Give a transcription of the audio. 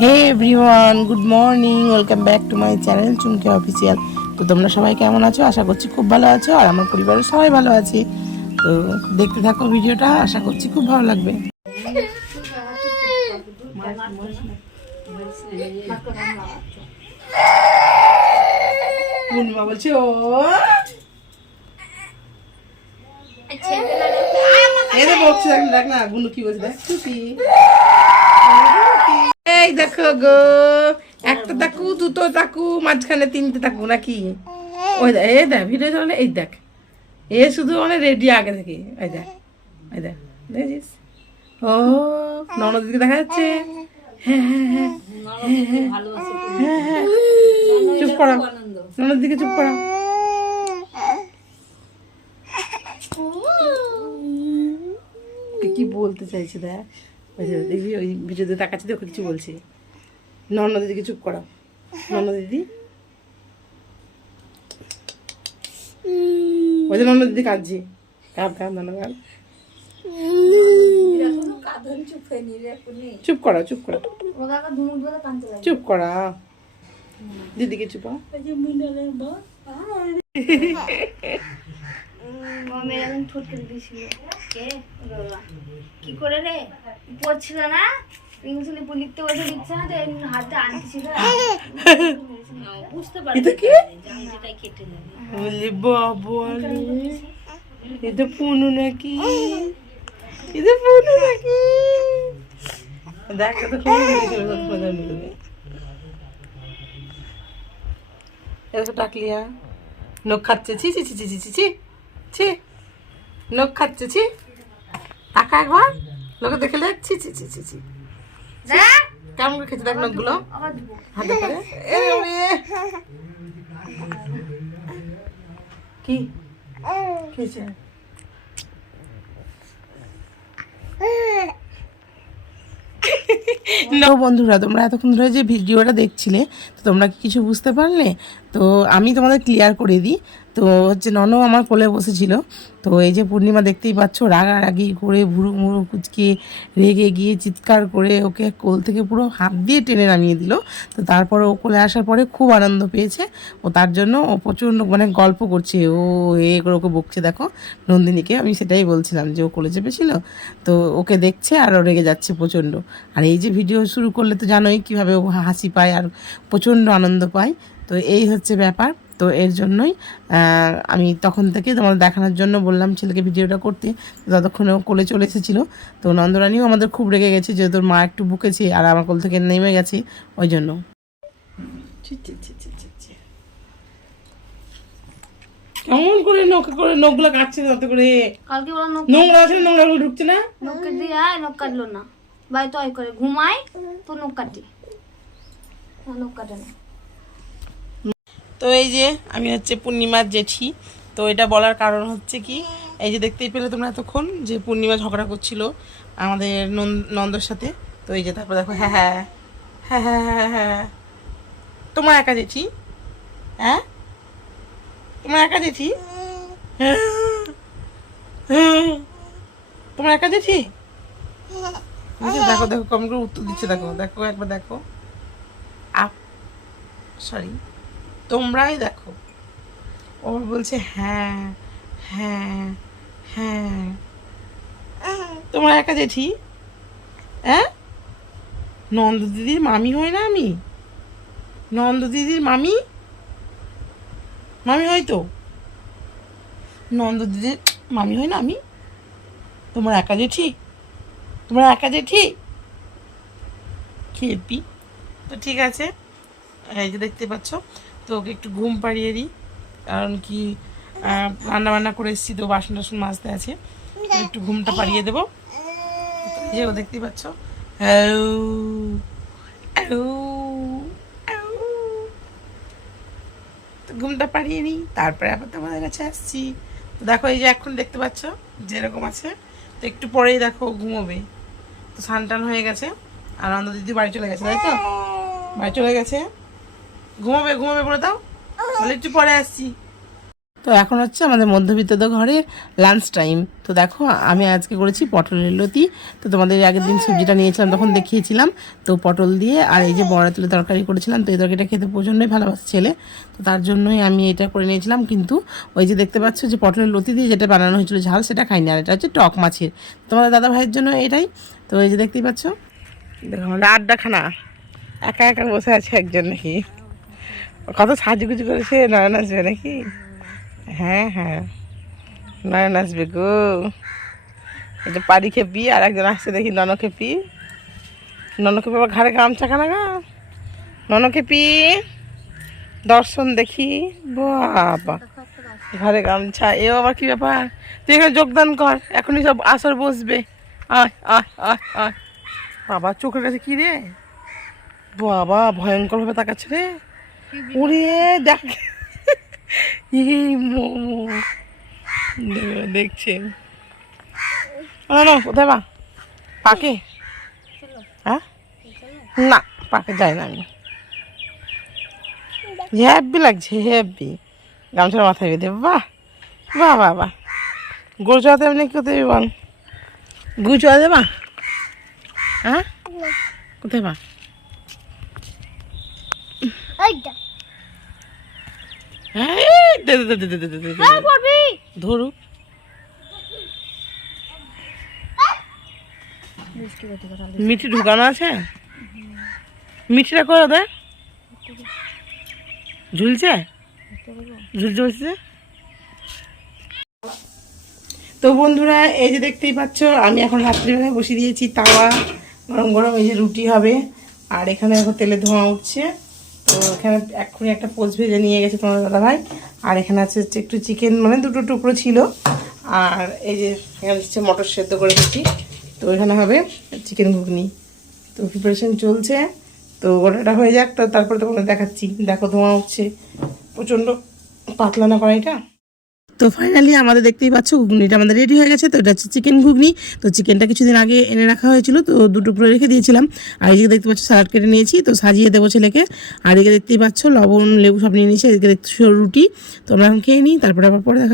Hey everyone good morning welcome back to my channel Chumki official তো তোমরা সবাই কেমন আছো? আশা করছি খুব ভালো আছো, আর আমার পরিবারের সবাই ভালো আছে। তো দেখতে থাকো ভিডিওটা, আশা করছি খুব ভালো লাগবে। পূর্ণিমা বলছে, ও! এই যে দেখ না, গুনু কি বলছে, দেখ এই দেখো গো, একটা তাকু, দুটো তাকু, মাঝখানে তিনটে তাকু নাকি? ওই দেখ এই দেখ, ভিডিও চলে এই দেখ। এ শুধু মানে রেডি আগে থেকে। এই দেখ এই দেখ ও, ননদিকে দেখা যাচ্ছে? হ্যাঁ হ্যাঁ হ্যাঁ চুপ করো। ননদ দিকে চুপ করো। ওকে কি বলতে চাইছে দেখ? দেখবি ওই ভিডিওতে তাকাচ্ছি ওকে কিছু বলছে। নন্ন দিদিকে চুপ করো নন্ন দিদি? ওই যে নন্ন দিদি কাঁদছে। কাঁদ কাঁদ নন্ন কাঁদ। চুপ করো চুপ করো চুপ করা দিদিকে চুপ করো। কি? করে রে? পড়ছিল না? ইংলিশে লিখতে বসে দিচ্ছে না তো এমনি হাতে আনতেছিল। বুঝতে পারি এটা কি? বলি বাবা এটা পুনু নাকি? এটা পুনু নাকি? দেখ তো খুব মজা মিলবে এরকম টাকলিয়া নখ খাচ্ছে। ছি ছি ছি ছি ছি ছি। ছি। নখ খাচ্ছে ছি। টাকা একবার। লোকে দেখে লে ছি ছি ছি ছি ছি। কেমন করে খেতে দেখ হাতে করে। কি? তো বন্ধুরা তোমরা এতক্ষণ ধরে যে ভিডিওটা দেখছিলে তো তোমরা কি কিছু বুঝতে পারলে? তো আমি তোমাদের ক্লিয়ার করে দিই। তো হচ্ছে নন আমার কোলে বসেছিল। তো এই যে পূর্ণিমা দেখতেই পাচ্ছ, রাগারাগি করে ভুরু মুড়ু কুচকে রেগে গিয়ে চিৎকার করে ওকে কোল থেকে পুরো হাত দিয়ে টেনে নামিয়ে দিল। তো তারপরে ও কোলে আসার পরে খুব আনন্দ পেয়েছে। ও তার জন্য ও প্রচণ্ড মানে গল্প করছে, ও, এ করে ওকে বকছে দেখো, নন্দিনীকে। আমি সেটাই বলছিলাম যে ও কোলে চেপেছিল। তো ওকে দেখছে আর ও রেগে যাচ্ছে প্রচণ্ড। আর এই যে ভিডিও শুরু করলে তো জানোই কীভাবে ও হাসি পায় আর প্রচণ্ড আনন্দ পায়। তো এই হচ্ছে ব্যাপার। তো এর জন্যই আমি তখন থেকে তোমাদের দেখানোর জন্য বললাম ছেলেকে ভিডিওটা করতে তো ততক্ষণে ও কোলে চলে এসেছিল। তো নন্দরানীও আমাদের খুব রেগে গেছে যে তোর মা একটু বুকেছে আর আমার কোল থেকে নেমে গেছে ওই জন্য। কেমন করে নখ করে নখগুলো কাটছে না তো করে। কালকে বলো নখ নোংরা আছে না, নোংরাগুলো ঢুকছে না? নখ দিয়ে আয় নখ কাটলো না। বাই তো আয় করে ঘুমাই তো নখ কাটি। নখ কাটে না। তো এই যে আমি হচ্ছে পূর্ণিমার জেঠি। তো এটা বলার কারণ হচ্ছে কি, এই যে দেখতেই পেলে তোমরা এতক্ষণ যে পূর্ণিমা ঝগড়া করছিল আমাদের নন- নন্দর সাথে। তো এই যে তারপর দেখো হ্যাঁ হ্যাঁ হ্যাঁ হ্যাঁ হ্যাঁ হ্যাঁ তোমার একা জেঠি? হ্যাঁ? তোমার একা জেঠি? হ্যাঁ হ্যাঁ। তোমার একা জেঠি? দেখো দেখো কম করে উত্তর দিচ্ছে, দেখো দেখো, একবার দেখো। আপ সরি তোমরাই দেখো। ও বলছে হ্যাঁ হ্যাঁ হ্যাঁ। তোমার একা জেঠি? হ্যাঁ নন্দ দিদির মামি হই না আমি? নন্দ দিদির মামি? মামি হয় তো? নন্দ দিদির মামি হয় না আমি? তোমার একা জেঠি? তোমার একা জেঠি? খেপি তো ঠিক আছে, এই যে দেখতে পাচ্ছ। তো ওকে একটু ঘুম পাড়িয়ে দিই। কারণ কি রান্না বান্না করে এসেছি তো বাসন টাসন মাজতে আছে। একটু ঘুমটা পাড়িয়ে দেবো। যে ও দেখতেই পাচ্ছ। ঘুমটা পাড়িয়ে নিই তারপরে আবার তোমাদের কাছে আসছি। তো দেখো, এই যে এখন দেখতে পাচ্ছ যেরকম আছে। তো একটু পরেই দেখো ঘুমোবে। তো টান হয়ে গেছে। আর দিদি বাড়ি চলে গেছে, তাই তো? বাড়ি চলে গেছে। ঘুমাবে ঘুমাবে বলে দাও। বলে একটু পরে আসছি। তো এখন হচ্ছে আমাদের মধ্যবিত্তদের ঘরে লাঞ্চ টাইম তো দেখো আমি আজকে করেছি পটলের লতি তো তোমাদের আগের দিন সবজিটা নিয়েছিলাম তখন দেখিয়েছিলাম। তো পটল দিয়ে আর এই যে বড়া তুলে তরকারি করেছিলাম তো এই তরকারিটা খেতে প্রচণ্ডই ভালোবাসে ছেলে। তো তার জন্যই আমি এটা করে নিয়েছিলাম কিন্তু ওই যে দেখতে পাচ্ছ যে পটলের লতি দিয়ে যেটা বানানো হয়েছিল ঝাল সেটা খাইনি। আর এটা হচ্ছে টক মাছের। তোমাদের দাদা ভাইয়ের জন্য এটাই। তো এই যে দেখতেই পাচ্ছ। দেখো আমাদের আড্ডাখানা। একা একা বসে আছে একজন নাকি? কত সাজুগুজু করেছে নয়ন আসবে নাকি? হ্যাঁ হ্যাঁ। নয়ন আসবে গো। এটা পারি খেপি, আর একজন আসছে দেখি নন খেপি। নন খেপি আবার ঘাড়ে গামছা খানা গা? নন খেপি, দর্শন দেখি। বাবা ঘরে গামছা, এও আবার কি ব্যাপার? তুই এখানে যোগদান কর, এখনই সব আসর বসবে। আয় আয় আয় আয়। বাবা, চোখের কাছে কি রে? বাবা ভয়ঙ্কর ভাবে তাকাচ্ছে রে। ওরে দেখ। এই মোমো দেখছে। না কোথায় বা পাকে? হ্যাঁ? না, পাকে যায় না আমি। হ্যাপি লাগছে হ্যাপি গামছার মাথায় বেঁধে, বাহ বাহ বাহ বাহ। চড়াতে এমনি কোথায় বল? চড়াতে বা হ্যাঁ? কোথায় বা ধরু। মিঠি ঢুকানো আছে? মিঠিটা করে দে। ঝুলছে? ঝুল ঝুলছে? তো বন্ধুরা এই যে দেখতেই পাচ্ছ আমি এখন রাত্রিবেলায় বসিয়ে দিয়েছি তাওয়া। গরম গরম এই যে রুটি হবে। আর এখানে এখন তেলে ধোঁয়া উঠছে। এখানে এক্ষুনি একটা পোচ ভেজে নিয়ে গেছে তোমার দাদা ভাই আর এখানে আছে হচ্ছে একটু চিকেন মানে দুটো টুকরো ছিল। আর এই যে এখানে হচ্ছে মটর সেদ্ধ করে দিচ্ছি তো এখানে হবে চিকেন ঘুগনি। তো প্রিপারেশন চলছে। তো গোটাটা হয়ে যাক, তো তারপরে তোমাদের দেখাচ্ছি। দেখো তোমার হচ্ছে প্রচণ্ড পাতলা না কড়াইটা? তো ফাইনালি আমাদের দেখতেই পাচ্ছ ঘুগনিটা আমাদের রেডি হয়ে গেছে, তো এটা হচ্ছে চিকেন ঘুগনি। তো চিকেনটা কিছুদিন আগে এনে রাখা হয়েছিল, তো দুটো পুরো রেখে দিয়েছিলাম। আর এদিকে দেখতে পাচ্ছ স্যালাড কেটে নিয়েছি, তো সাজিয়ে দেবো ছেলেকে। আর এদিকে দেখতেই পাচ্ছ লবণ, লেবু সব নিয়ে নিয়েছি, এদিকে দেখছ রুটি। তো আমরা এখন খেয়ে নিই, তারপরে আবার পরে দেখা